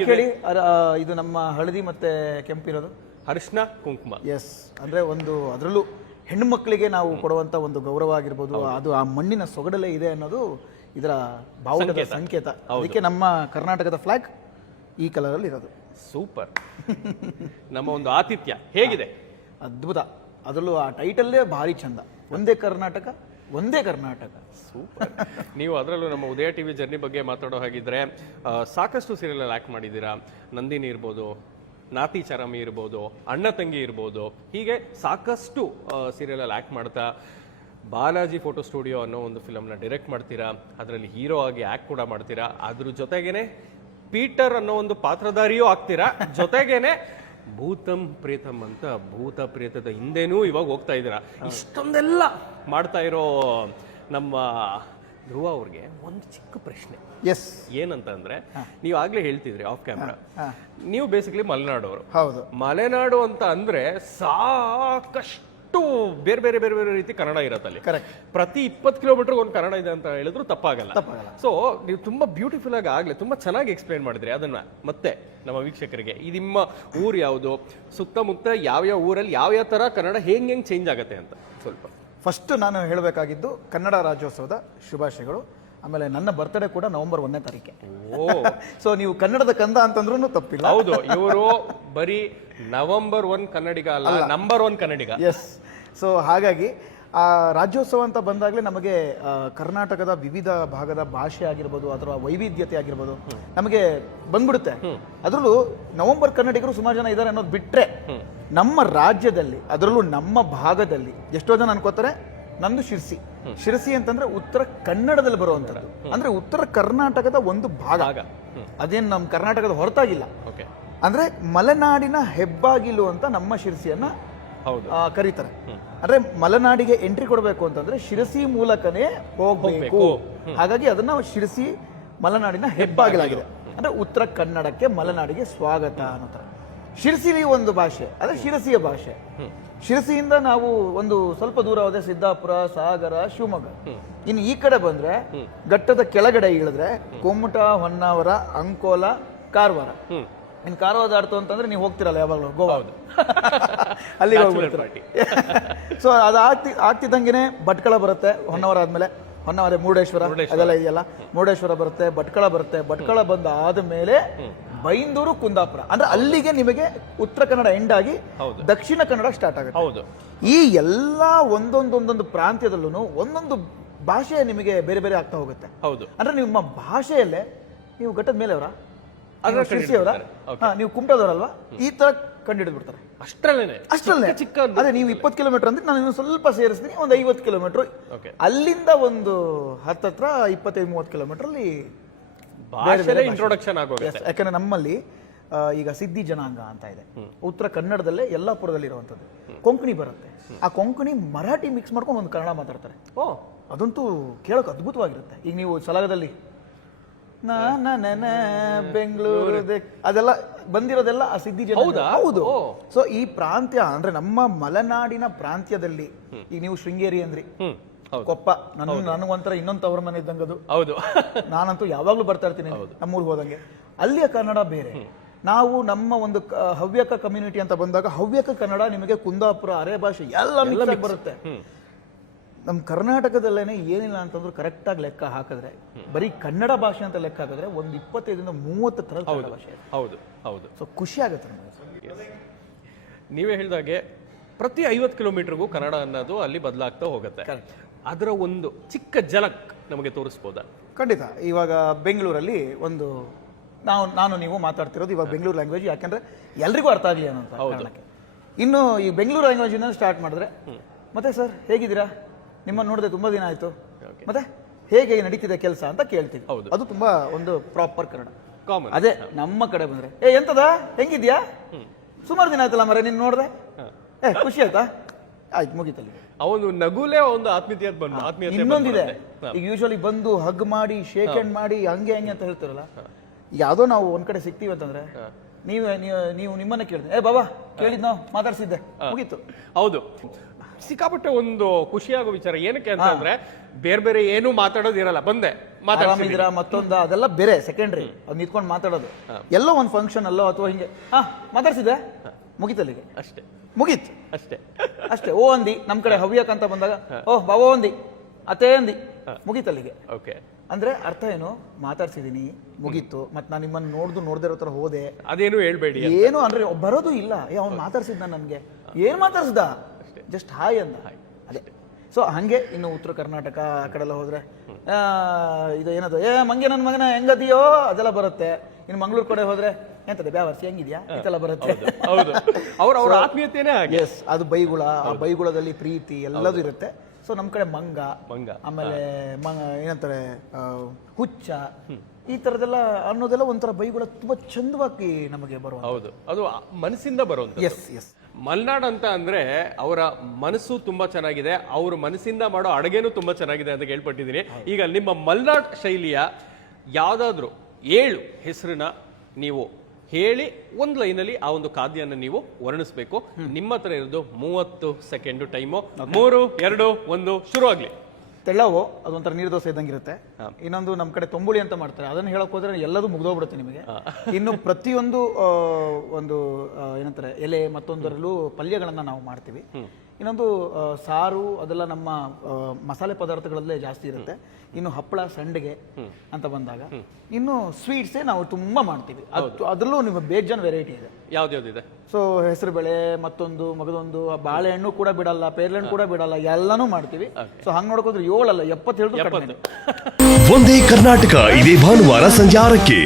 ಯಾಕೆ ಹೇಳಿ ಇದು ನಮ್ಮ ಹಳದಿ ಮತ್ತೆ ಕೆಂಪಿರೋದು ಅರಿಶಿನ ಕುಂಕುಮ. ಎಸ್, ಅಂದ್ರೆ ಒಂದು ಅದರಲ್ಲೂ ಹೆಣ್ಣು ಮಕ್ಕಳಿಗೆ ನಾವು ಕೊಡುವಂತ ಒಂದು ಗೌರವ ಆಗಿರ್ಬೋದು, ಅದು ಆ ಮಣ್ಣಿನ ಸೊಗಡಲೇ ಇದೆ ಅನ್ನೋದು ಇದರ ಭಾವುಟದ ಸಂಕೇತ. ಅದಕ್ಕೆ ನಮ್ಮ ಕರ್ನಾಟಕದ ಫ್ಲಾಗ್ ಈ ಕಲರ್ ಅಲ್ಲಿ ಇರೋದು. ಸೂಪರ್. ನಮ್ಮ ಒಂದು ಆತಿಥ್ಯ ಹೇಗಿದೆ? ಅದ್ಭುತ. ಅದರಲ್ಲೂ ಆ ಟೈಟಲ್ಲೇ ಭಾರಿ ಚಂದ, ಒಂದೇ ಕರ್ನಾಟಕ ಒಂದೇ ಕರ್ನಾಟಕ. ಸೂಪರ್. ನೀವು ಅದರಲ್ಲೂ ನಮ್ಮ ಉದಯ ಟಿವಿ ಜರ್ನಿ ಬಗ್ಗೆ ಮಾತಾಡೋ ಹಾಗಿದ್ರೆ ಸಾಕಷ್ಟು ಸೀರಿಯಲ್ ಆಕ್ಟ್ ಮಾಡಿದ್ದೀರಾ. ನಂದಿನಿ ಇರ್ಬೋದು, ನಾತಿ ಚರಮಿ ಇರ್ಬೋದು, ಅಣ್ಣ ತಂಗಿ ಇರ್ಬೋದು, ಹೀಗೆ ಸಾಕಷ್ಟು ಸೀರಿಯಲ್ ಆಕ್ಟ್ ಮಾಡ್ತಾ ಬಾಲಾಜಿ ಫೋಟೋ ಸ್ಟುಡಿಯೋ ಅನ್ನೋ ಒಂದು ಫಿಲಮ್ನ ಡೈರೆಕ್ಟ್ ಮಾಡ್ತೀರಾ. ಅದರಲ್ಲಿ ಹೀರೋ ಆಗಿ ಆಕ್ಟ್ ಕೂಡ ಮಾಡ್ತೀರಾ. ಅದ್ರ ಜೊತೆಗೇನೆ ಪೀಟರ್ ಅನ್ನೋ ಒಂದು ಪಾತ್ರಧಾರಿಯೂ ಆಗ್ತೀರಾ. ಜೊತೆಗೇನೆ ಭೂತಂ ಪ್ರೇತಂ ಅಂತ ಭೂತ ಪ್ರೇತದ ಹಿಂದೆನೂ ಇವಾಗ ಹೋಗ್ತಾ ಇದ್ದೀರಾ. ಇಷ್ಟೊಂದೆಲ್ಲ ಮಾಡ್ತಾ ಇರೋ ನಮ್ಮ ಧ್ರುವ ಅವ್ರಿಗೆ ಒಂದು ಚಿಕ್ಕ ಪ್ರಶ್ನೆ. ಎಸ್, ಏನಂತ ಅಂದ್ರೆ, ನೀವು ಆಗ್ಲೇ ಹೇಳ್ತಿದ್ರಿ ಆಫ್ ಕ್ಯಾಮ್ರಾ, ನೀವು ಬೇಸಿಕಲಿ ಮಲೆನಾಡವರು. ಹೌದು. ಮಲೆನಾಡು ಅಂತ ಅಂದ್ರೆ ಸಾಕಷ್ಟು ಬೇರೆ ಬೇರೆ ಬೇರೆ ಬೇರೆ ರೀತಿ ಕನ್ನಡ ಇರತ್ತೆ ಅಲ್ಲಿ. ಕರೆಕ್ಟ್. ಪ್ರತಿ 20 ಕಿಲೋಮೀಟರ್ ಒಂದು ಕನ್ನಡ ಇದೆ ಅಂತ ಹೇಳಿದ್ರು ತಪ್ಪಾಗಲ್ಲ. ಸೊ ನೀವು ತುಂಬಾ ಬ್ಯೂಟಿಫುಲ್ ಆಗಿ ಆಗ್ಲೇ ತುಂಬಾ ಚೆನ್ನಾಗಿ ಎಕ್ಸ್ಪ್ಲೈನ್ ಮಾಡಿದ್ರಿ ಅದನ್ನ. ಮತ್ತೆ ನಮ್ಮ ವೀಕ್ಷಕರಿಗೆ ಈ ನಿಮ್ಮ ಊರು ಯಾವುದು, ಸುತ್ತಮುತ್ತ ಯಾವ್ಯಾವ ಊರಲ್ಲಿ ಯಾವ್ಯಾವ ತರ ಕನ್ನಡ ಹೆಂಗ್ ಚೇಂಜ್ ಆಗತ್ತೆ ಅಂತ ಸ್ವಲ್ಪ. ಫಸ್ಟ್ ನಾನು ಹೇಳಬೇಕಾಗಿದ್ದು ಕನ್ನಡ ರಾಜ್ಯೋತ್ಸವದ ಶುಭಾಶಯಗಳು. ಆಮೇಲೆ ನನ್ನ ಬರ್ತ್ಡೇ ಕೂಡ ನವೆಂಬರ್ 1ನೇ ತಾರೀಕೆ. ಸೊ ನೀವು ಕನ್ನಡದ ಕಂದ ಅಂತಂದ್ರೂ ತಪ್ಪಿಲ್ಲ. ಹೌದು, ಇವರು ಬರೀ ನವೆಂಬರ್ 1 ಕನ್ನಡಿಗ ಅಲ್ಲ, ನಂಬರ್ 1 ಕನ್ನಡಿಗ. ಎಸ್. ಸೊ ಹಾಗಾಗಿ ಆ ರಾಜ್ಯೋತ್ಸವ ಅಂತ ಬಂದಾಗಲೇ ನಮಗೆ ಕರ್ನಾಟಕದ ವಿವಿಧ ಭಾಗದ ಭಾಷೆ ಆಗಿರ್ಬೋದು, ಅದರ ವೈವಿಧ್ಯತೆ ಆಗಿರ್ಬೋದು ನಮಗೆ ಬಂದ್ಬಿಡುತ್ತೆ. ಅದರಲ್ಲೂ ನವೆಂಬರ್ ಕನ್ನಡಿಗರು ಸುಮಾರು ಜನ ಇದ್ದಾರೆ ಅನ್ನೋದು ಬಿಟ್ರೆ, ನಮ್ಮ ರಾಜ್ಯದಲ್ಲಿ ಅದರಲ್ಲೂ ನಮ್ಮ ಭಾಗದಲ್ಲಿ ಎಷ್ಟೋ ಜನ ಅನ್ಕೋತಾರೆ ನಂದು ಶಿರ್ಸಿ. ಶಿರಸಿ ಅಂತಂದ್ರೆ ಉತ್ತರ ಕನ್ನಡದಲ್ಲಿ ಬರುವಂತದ್ದು, ಅಂದ್ರೆ ಉತ್ತರ ಕರ್ನಾಟಕದ ಒಂದು ಭಾಗ. ಅದೇನು ನಮ್ಮ ಕರ್ನಾಟಕದ ಹೊರತಾಗಿಲ್ಲ. ಅಂದ್ರೆ ಮಲೆನಾಡಿನ ಹೆಬ್ಬಾಗಿಲು ಅಂತ ನಮ್ಮ ಶಿರಸಿಯನ್ನ ಕರೀತಾರೆ. ಅಂದ್ರೆ ಮಲೆನಾಡಿಗೆ ಎಂಟ್ರಿ ಕೊಡಬೇಕು ಅಂತಂದ್ರೆ ಶಿರಸಿ ಮೂಲಕನೇ ಹೋಗ್ಬೇಕು. ಹಾಗಾಗಿ ಅದನ್ನ ಶಿರಸಿ ಮಲೆನಾಡಿನ ಹೆಬ್ಬಾಗಿಲಾಗಿದೆ. ಅಂದ್ರೆ ಉತ್ತರ ಕನ್ನಡಕ್ಕೆ ಮಲೆನಾಡಿಗೆ ಸ್ವಾಗತ ಅನ್ನೋ. ಶಿರಸಿಲಿ ಒಂದು ಭಾಷೆ, ಅದೇ ಶಿರಸಿಯ ಭಾಷೆ. ಶಿರಸಿಯಿಂದ ನಾವು ಒಂದು ಸ್ವಲ್ಪ ದೂರ ಹೋದ್ರೆ ಸಿದ್ದಾಪುರ, ಸಾಗರ, ಶಿವಮೊಗ್ಗ. ಇನ್ನು ಈ ಕಡೆ ಬಂದ್ರೆ ಘಟ್ಟದ ಕೆಳಗಡೆ ಇಳಿದ್ರೆ ಕುಮಟ, ಹೊನ್ನಾವರ, ಅಂಕೋಲ, ಕಾರವಾರ. ಇನ್ನು ಕಾರವಾರ ದಾಡ್ತು ಅಂತಂದ್ರೆ ನೀವು ಹೋಗ್ತಿರಲ್ಲ ಯಾವಾಗಲೂ ಗೋವಾ, ಅಲ್ಲಿ ಹೋಗ್ಬಿಡ್ತೀರ. ಸೊ ಅದು ಆಗ್ತಿದ್ದಂಗೆನೆ ಭಟ್ಕಳ ಬರುತ್ತೆ. ಹೊನ್ನಾವರ ಆದ್ಮೇಲೆ ಹೊನ್ನಾವರ, ಮುರುಡೇಶ್ವರ ಅದೆಲ್ಲ ಇದೆಯಲ್ಲ, ಮುರುಡೇಶ್ವರ ಬರುತ್ತೆ, ಭಟ್ಕಳ ಬರುತ್ತೆ. ಭಟ್ಕಳ ಬಂದ ಆದ್ಮೇಲೆ ಬೈಂದೂರು, ಕುಂದಾಪುರ. ಅಂದ್ರೆ ಅಲ್ಲಿಗೆ ನಿಮಗೆ ಉತ್ತರ ಕನ್ನಡ ಎಂಡ್ ಆಗಿ ದಕ್ಷಿಣ ಕನ್ನಡ ಸ್ಟಾರ್ಟ್ ಆಗುತ್ತೆ. ಈ ಎಲ್ಲಾ ಒಂದೊಂದೊಂದೊಂದು ಪ್ರಾಂತ್ಯದಲ್ಲೂ ಒಂದೊಂದು ಭಾಷೆ ನಿಮಗೆ ಬೇರೆ ಬೇರೆ ಆಗ್ತಾ ಹೋಗುತ್ತೆ. ಅಂದ್ರೆ ನಿಮ್ಮ ಭಾಷೆಯಲ್ಲೇ ನೀವು ಘಟ್ಟದ ಮೇಲೆ ಅವರ ನೀವು ಕುಮಟದವರಲ್ವಾ, ಈ ತರ ಕಂಡು ಬಿಡ್ತಾರೆ. ಅಷ್ಟರಲ್ಲೇ ಚಿಕ್ಕ. ಅದೇ ನೀವು 20 ಕಿಲೋಮೀಟರ್ ಅಂದ್ರೆ ನಾನು ಸ್ವಲ್ಪ ಸೇರಿಸ್ತೀನಿ, ಒಂದು 50 ಕಿಲೋಮೀಟರ್. ಅಲ್ಲಿಂದ ಒಂದು ಹತ್ತತ್ರ 25-30 ಕಿಲೋಮೀಟರ್ ಅಲ್ಲಿ ಇಂಟ್ರೊಡಕ್ಷನ್ ಆಗೋಗುತ್ತೆ. ಯಾಕಂದ್ರೆ ನಮ್ಮಲ್ಲಿ ಈಗ ಸಿದ್ಧಿ ಜನಾಂಗ ಅಂತ ಇದೆ, ಉತ್ತರ ಕನ್ನಡದಲ್ಲೇ ಯಲ್ಲಾಪುರದಲ್ಲಿ ಇರುವಂತದ್ದು. ಕೊಂಕಣಿ ಬರುತ್ತೆ. ಆ ಕೊಂಕಣಿ ಮರಾಠಿ ಮಿಕ್ಸ್ ಮಾಡ್ಕೊಂಡು ಒಂದು ಕನ್ನಡ ಮಾತಾಡ್ತಾರೆ. ಅದಂತೂ ಕೇಳೋಕೆ ಅದ್ಭುತವಾಗಿರುತ್ತೆ. ಈಗ ನೀವು ಸಲಾಗದಲ್ಲಿ ಬೆಂಗಳೂರು ಅದೆಲ್ಲ ಬಂದಿರೋದೆಲ್ಲ ಆ ಸಿದ್ಧಿ ಜನ. ಹೌದು. ಸೊ ಈ ಪ್ರಾಂತ್ಯ ಅಂದ್ರೆ ನಮ್ಮ ಮಲೆನಾಡಿನ ಪ್ರಾಂತ್ಯದಲ್ಲಿ ಈಗ ನೀವು ಶೃಂಗೇರಿ ಅಂದ್ರಿ, ಕೊಪ್ಪ, ನನಗೊಂಥರ ಇನ್ನೊಂದು ತವರ ಮನೆ ಇದ್ದಂಗದು. ಹೌದು. ನಾನಂತೂ ಯಾವಾಗ್ಲೂ ಬರ್ತಾ ಇರ್ತೀನಿ ನಮ್ಮೂರ್ಗೆ ಹೋದಂಗೆ. ಅಲ್ಲಿಯ ಕನ್ನಡ ಬೇರೆ. ನಾವು ನಮ್ಮ ಒಂದು ಹವ್ಯಕ ಕಮ್ಯುನಿಟಿ ಅಂತ ಬಂದಾಗ ಹವ್ಯಕ ಕನ್ನಡ ನಿಮಗೆ ಕುಂದಾಪುರ, ಅರೆ ಭಾಷೆ ಎಲ್ಲ ಬರುತ್ತೆ. ನಮ್ಮ ಕರ್ನಾಟಕದಲ್ಲೇನೆ ಏನಿಲ್ಲ ಅಂತಂದ್ರೆ ಕರೆಕ್ಟ್ ಆಗಿ ಲೆಕ್ಕ ಹಾಕಿದ್ರೆ, ಬರೀ ಕನ್ನಡ ಭಾಷೆ ಅಂತ ಲೆಕ್ಕ ಹಾಕಿದ್ರೆ ಒಂದು 25-30 ಥರದ ಕನ್ನಡ ಭಾಷೆ. ಹೌದು. ಸೊ ಖುಷಿ ಆಗುತ್ತೆ ನಮಗೆ. ನೀವೇ ಹೇಳಿದಾಗೆ ಪ್ರತಿ 50 ಕಿಲೋಮೀಟರ್ಗೂ ಕನ್ನಡ ಅನ್ನೋದು ಅಲ್ಲಿ ಬದಲಾಗ್ತಾ ಹೋಗುತ್ತೆ. ಅದರ ಒಂದು ಚಿಕ್ಕ ಝಲಕ್ ನಮಗೆ ತೋರಿಸ್ಬೋದಾ? ಖಂಡಿತ. ಇವಾಗ ಬೆಂಗಳೂರಲ್ಲಿ ಒಂದು ನಾನು ನೀವು ಮಾತಾಡ್ತಿರೋದು ಇವಾಗ ಬೆಂಗಳೂರು ಲ್ಯಾಂಗ್ವೇಜ್, ಯಾಕಂದ್ರೆ ಎಲ್ರಿಗೂ ಅರ್ಥ ಆಗಲಿ ಅನ್ನೋ ಕಾರಣಕ್ಕೆ. ಇನ್ನು ಈ ಬೆಂಗಳೂರು ಲ್ಯಾಂಗ್ವೇಜ್ ಸ್ಟಾರ್ಟ್ ಮಾಡಿದ್ರೆ, ಮತ್ತೆ ಸರ್ ಹೇಗಿದ್ದೀರಾ, ನಿಮ್ಮನ್ನು ನೋಡಿದ್ರೆ ತುಂಬಾ ದಿನ ಆಯ್ತು, ಮತ್ತೆ ಹೇಗೆ ನಡೀತಿದೆ ಕೆಲಸ ಅಂತ ಕೇಳ್ತೀವಿ. ಅದು ತುಂಬಾ ಒಂದು ಪ್ರಾಪರ್ ಕನ್ನಡ. ಅದೇ ನಮ್ಮ ಕಡೆ ಬಂದ್ರೆ ಎಂತದ ಹೆಂಗಿದ್ಯಾ, ಸುಮಾರು ದಿನ ಆಯ್ತಲ್ಲ ಮರ ನಿನ್ ನೋಡ್ದೆ, ಖುಷಿ ಆಯ್ತಾ, ಆಯ್ತು ಮುಗಿತಲ್ಲಿ. ಅವನು ನಗುಲೇ ಒಂದು ಆತ್ಮೀಯತೆ ಬಂದು. ಇನ್ನೊಂದಿದೆ, ಈಗ ಯೂಶಲಿ ಬಂದು ಹಗ್ ಮಾಡಿ ಶೇಕ್ ಹ್ಯಾಂಡ್ ಮಾಡಿ ಹಂಗೆ ಅಂತ ಹೇಳ್ತಾರಲ್ಲ. ಯಾವ್ದೋ ನಾವು ಒಂದ್ ಕಡೆ ಸಿಗ್ತೀವಿ ಅಂತಂದ್ರೆ ನೀವು ನಿಮ್ಮನ್ನ ಕೇಳ್ತೀನಿ, ಬಾಬಾ ಕೇಳಿದ್ ನಾವು ಮಾತಾಡ್ಸಿದ್ದೆ, ಮುಗೀತು. ಹೌದು. ಸಿಕ್ಕಾಪಟ್ಟೆ ಒಂದು ಖುಷಿಯಾಗೋ ವಿಚಾರ ಏನಕ್ಕೆ ಅಂತ ಅಂದ್ರೆ ಬೇರೆ ಬೇರೆ ಏನು ಮಾತಾಡೋದಿರಲ್ಲ, ಬಂದೆ ಮಾತಾಡ್ತೀನಿ. ಆರಾಮಿದ್ದೀರಾ ಮತ್ತೊಂದು ಅದೆಲ್ಲ ಬೇರೆ ಸೆಕೆಂಡ್ರಿ, ಅದು ನಿಂತ್ಕೊಂಡು ಮಾತಾಡೋದು. ಎಲ್ಲೋ ಒಂದು ಫಂಕ್ಷನ್ ಅಲ್ಲೋ ಅಥವಾ ಹಿಂಗೆ ಮಾತಾಡ್ಸಿದೆ ಮುಗಿತಲ್ಲಿಗೆ, ಅಷ್ಟೇ ಮುಗೀತು ಅಷ್ಟೇ. ಅಷ್ಟೇ. ಓ ಅಂದಿ, ನಮ್ ಕಡೆ ಹವ್ಯಕ ಅಂತ ಬಂದಾಗ ಓಹ್ ಬಾವೋ ಅಂದಿ, ಅತೇ ಅಂದಿ, ಮುಗೀತಲ್ಲಿಗೆ. ಓಕೆ, ಅಂದ್ರೆ ಅರ್ಥ ಏನು, ಮಾತಾಡ್ಸಿದೀನಿ ಮುಗೀತು, ಮತ್ ನಾನು ನಿಮ್ಮನ್ನ ನೋಡ್ದೇ ಇರೋ ತರ ಹೋದೆ, ಅದೇನು ಹೇಳ್ಬೇಡಿ. ಏನು ಅಂದ್ರೆ ಬರೋದು ಇಲ್ಲ. ಅವ್ನು ಮಾತಾಡ್ಸಿದ್ನ ನನ್ಗೆ, ಏನ್ ಮಾತಾಡ್ಸ್ದ, ಜಸ್ಟ್ ಹಾಯ್ ಅಂದ, ಅದೇ. ಸೊ ಹಂಗೆ ಇನ್ನು ಉತ್ತರ ಕರ್ನಾಟಕ ಆ ಕಡೆ ಎಲ್ಲ ಹೋದ್ರೆ ಇದು ಏನದು ಮಂಗೆ ನನ್ನ ಮಗನ ಹೆಂಗದಿಯೋ ಅದೆಲ್ಲ ಬರುತ್ತೆ. ಇನ್ನು ಮಂಗಳೂರು ಕಡೆ ಹೋದ್ರೆ ಎಂತದೆ ಬ್ಯಾವರ್ಸಿ ಹೆಂಗಿದ್ಯಾ ಇದೆಲ್ಲ ಬರುತ್ತೆ. ಹೌದು, ಅವ್ರ ಆತ್ಮೀಯತೆನೇ ಹಾಗೆ. ಎಸ್, ಅದು ಬೈಗುಳ, ಆ ಬೈಗುಳದಲ್ಲಿ ಪ್ರೀತಿ ಎಲ್ಲದೂ ಇರುತ್ತೆ. ಸೊ ನಮ್ ಕಡೆ ಮಂಗ, ಆಮೇಲೆ ಏನಂತಾರೆ ಹುಚ್ಚ, ಈ ತರದೆಲ್ಲ ಅನ್ನೋದೆಲ್ಲ ಒಂಥರ ಬೈಗುಳ ತುಂಬಾ ಚಂದವಾಗಿ ನಮಗೆ ಬರುವ. ಹೌದು, ಅದು ಮನಸ್ಸಿಂದ ಬರುವಂತ. S S. ಮಲ್ನಾಡ್ ಅಂತ ಅಂದ್ರೆ ಅವರ ಮನಸ್ಸು ತುಂಬಾ ಚೆನ್ನಾಗಿದೆ, ಅವ್ರ ಮನಸ್ಸಿಂದ ಮಾಡೋ ಅಡುಗೆನೂ ತುಂಬಾ ಚೆನ್ನಾಗಿದೆ ಅಂತ ಕೇಳ್ಪಟ್ಟಿದ್ದೀನಿ. ಈಗ ನಿಮ್ಮ ಮಲ್ನಾಡ್ ಶೈಲಿಯ ಯಾವ್ದಾದ್ರು 7 ಹೆಸರನ್ನ ನೀವು ಹೇಳಿ ಒಂದು ಲೈನಲ್ಲಿ ಆ ಒಂದು ಖಾದ್ಯನ ನೀವು ವರ್ಣಿಸ್ಬೇಕು. ನಿಮ್ಮ ಹತ್ರ ಇರೋದು 30 ಸೆಕೆಂಡ್ ಟೈಮು. 3, 2, 1 ಶುರು ಆಗ್ಲಿ. ತೆಳ್ಳವು ಅದೊಂಥರ ನೀರು ದೋಸೆ ಇದ್ದಂಗಿರುತ್ತೆ. ಇನ್ನೊಂದು ನಮ್ ಕಡೆ ತೊಂಬುಳಿ ಅಂತ ಮಾಡ್ತಾರೆ, ಅದನ್ನ ಹೇಳಕ್ ಹೋದ್ರೆ ಎಲ್ಲದೂ ಮುಗ್ದೋಗ್ಬಿಡುತ್ತೆ ನಿಮಗೆ. ಇನ್ನು ಪ್ರತಿಯೊಂದು ಒಂದು ಏನಂತಾರೆ ಎಲೆ ಮತ್ತೊಂದರಲ್ಲೂ ಪಲ್ಯಗಳನ್ನ ನಾವು ಮಾಡ್ತೀವಿ. ಇನ್ನೊಂದು ಸಾರು ಅದೆಲ್ಲ ನಮ್ಮ ಮಸಾಲೆ ಪದಾರ್ಥಗಳಲ್ಲೇ ಜಾಸ್ತಿ ಇರುತ್ತೆ. ಇನ್ನು ಹಪ್ಪಳ ಸಂಡಿಗೆ ಅಂತ ಬಂದಾಗ ಇನ್ನು ಸ್ವೀಟ್ಸೇ ನಾವು ತುಂಬಾ ಮಾಡ್ತೀವಿ. ಅದರಲ್ಲೂ ನಿಮಗೆ ಬೇಜಾನ್ ವೆರೈಟಿ ಇದೆ. ಯಾವ್ದ್ಯಾವ್ದಿದೆ? ಸೊ ಹೆಸರು ಬೇಳೆ, ಮತ್ತೊಂದು ಮಗದೊಂದು, ಬಾಳೆಹಣ್ಣು ಕೂಡ ಬಿಡಲ್ಲ, ಪೇರ್ಲೆಹಣ್ಣು ಕೂಡ ಬಿಡಲ್ಲ, ಎಲ್ಲಾನು ಮಾಡ್ತೀವಿ. ಸೊ ಹಂಗ್ ನೋಡ್ಕೋದ್ರೆ 7 ಅಲ್ಲ 70 ಹೇಳಿದ್ರು ಕಡಿಮೆ. ಒಂದೇ ಕರ್ನಾಟಕ ಇದೇ ಭಾನುವಾರ ಸಂಜೆ 6ಕ್ಕೆ.